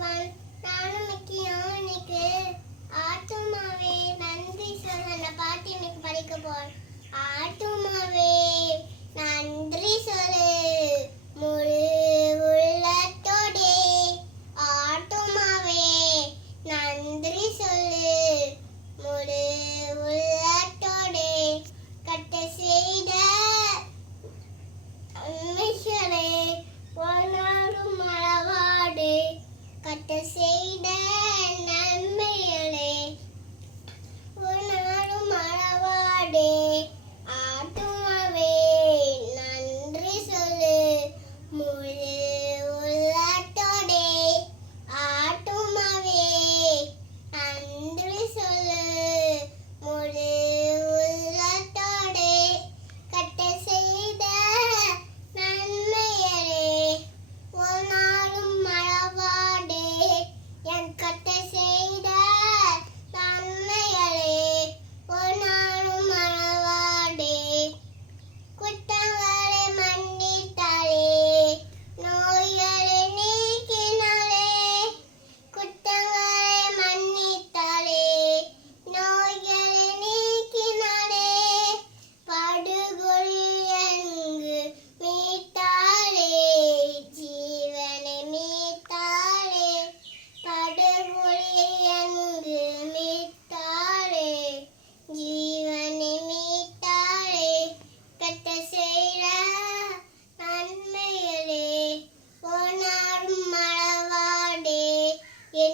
பகவான் நானும் யோனிக்கு ஆத்துமாவே நன்றி சொன்ன பாட்டு இன்னைக்கு படிக்க போறேன் ஆட்டு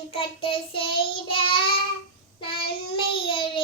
கட்ட செய்த நன்மைகள்